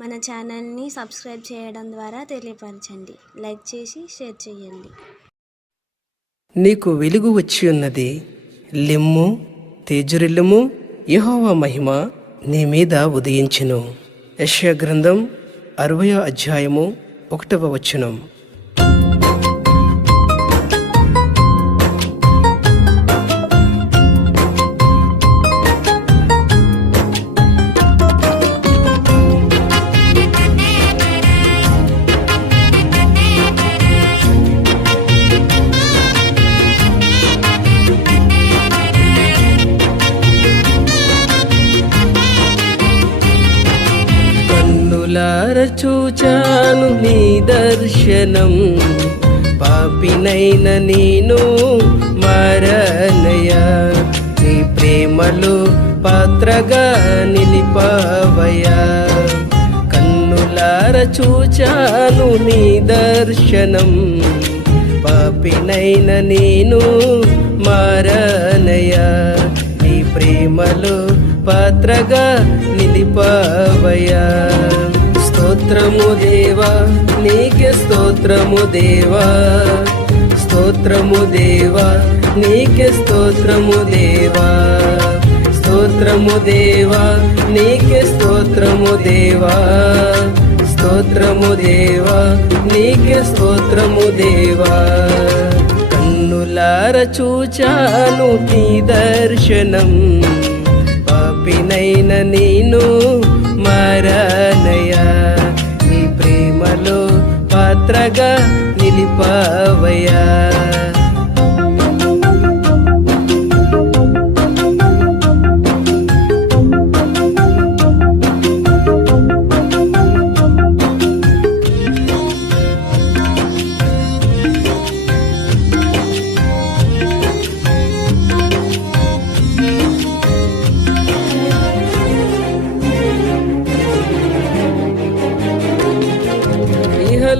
మన ఛానల్ని సబ్స్క్రైబ్ చేయడం ద్వారా తెలియపరచండి. లైక్ చేసి షేర్ చేయండి. నీకు వెలుగు వచ్చి ఉన్నది, లెమ్ము, తేజరిల్లుము, యెహోవా మహిమ నీ మీద ఉదయించును. యెషయా గ్రంథం 60వ అధ్యాయము 1వ వచనం. చూచాను నీ దర్శనం, పాపినైన నేను మారనయ్యా, నీ ప్రేమలో పాత్రగా నిలిపావయ్యా. కన్నులార చూచాను నీ దర్శనం, పాపినైన నేను మారనయ్యా, నీ ప్రేమలో పాత్రగా నిలిపావయ్యా. స్తోత్రము దేవా, నీకే స్తోత్రము దేవా, స్తోత్రము దేవా, నీకే స్తోత్రము దేవా, స్తోత్రము దేవా, నీకే స్తోత్రము దేవా, స్తోత్రము దేవా, నీకే స్తోత్రము దేవా. కన్నులార చూచాను నీ దర్శనం, పాపినైన నేను మారనయ్యా, నీ ప్రేమలో పాత్రగా నిలిపావయ్యా.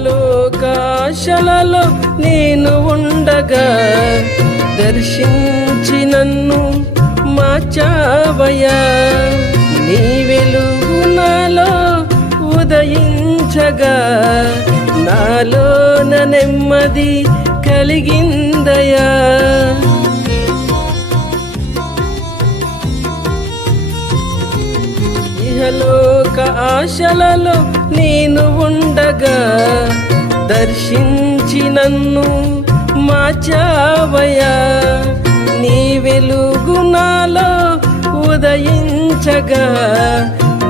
లోకాశలలో నేను ఉండగా దర్శించి నన్ను మార్చావయ్యా, నీ వెలుగు నాలో ఉదయించగా నాలోన నెమ్మది కలిగిందయా. ఇహలోక ఆశలలో నేను ఉండగా దర్శించి నన్ను మార్చావయ్యా, నీ వెలుగు నాలో ఉదయించగా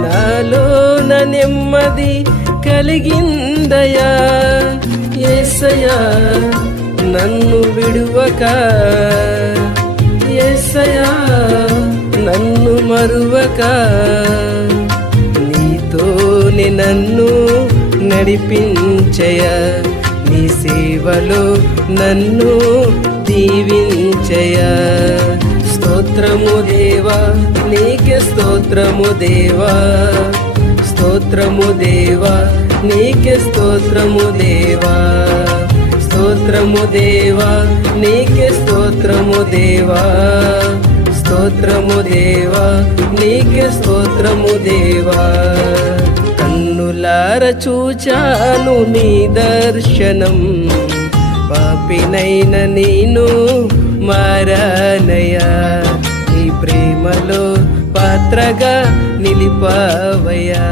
నాలోన నెమ్మది కలిగిందయా. యేసయ్యా నన్ను విడువక, యేసయ్యా నన్ను మరువక, నీతోనే నన్ను నడిపించయ, నీ సేవలో నన్ను దీవించయ. స్తోత్రము దేవా, నీకే స్తోత్రము దేవా, స్తోత్రము దేవా, నీకే స్తోత్రము దేవా, స్తోత్రము దేవా, నీకే స్తోత్రము దేవా, స్తోత్రము దేవా, నీకే స్తోత్రము దేవా. కన్నులార చూచాను నీ దర్శనం, పాపినైన నేను మారనయ్యా, నీ ప్రేమలో పాత్రగా నిలిపావయ్యా.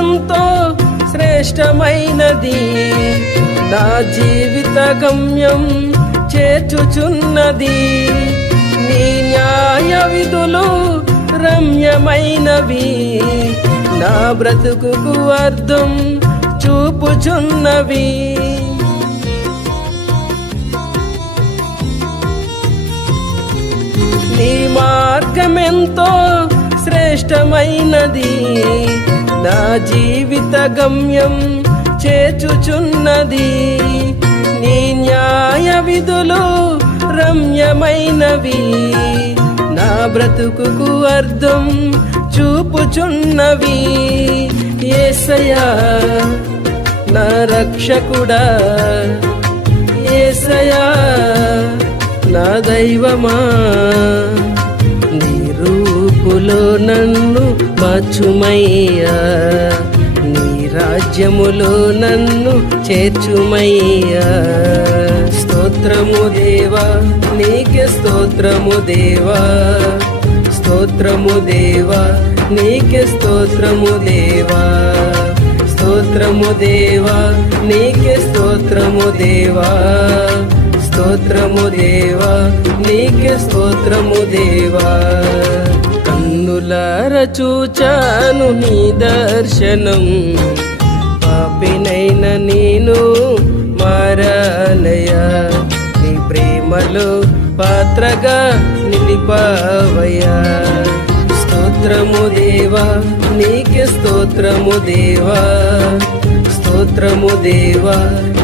ఎంతో శ్రేష్టమైనది, నా జీవిత గమ్యం చేర్చుచున్నది, నీ న్యాయ విధులు రమ్యమైనవి, నా బ్రతుకుకు అర్థం చూపుచున్నవి. నీ మార్గమెంతో శ్రేష్టమైనది, నా జీవిత గమ్యం చేచుచున్నది. నీ న్యాయ విధులు రమ్యమైనవి, నా బ్రతుకుకు అర్థం చూపుచున్నవి. యేసయ్యా నా రక్షకుడా, యేసయ్యా నా దైవమా, నీ రూపులో నన్ను మార్చుమయ్యా, నీ రాజ్యములో నన్ను చేర్చుమయ్యా. స్తోత్రము దేవా, నీకే స్తోత్రము దేవా, స్తోత్రము దేవా, నీకే స్తోత్రము దేవా, స్తోత్రము దేవా, నీకే స్తోత్రము దేవా, స్తోత్రము దేవా, నీకే స్తోత్రము దేవా. కన్నులార చూచాను నీ దర్శనం, పాపినైన నేను మారానయ్యా, నీ ప్రేమలో పాత్రగా నిలిపావయ్యా. స్తోత్రము దేవా, నీకే స్తోత్రము దేవా, స్తోత్రము దేవా,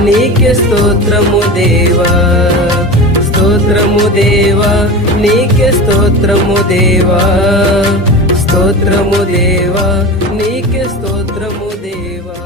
నీకే స్తోత్రము దేవా, స్తోత్రము దేవా, నీకే స్తోత్రము దేవా, స్తోత్రము దేవా, నీకే స్తోత్రము దేవా.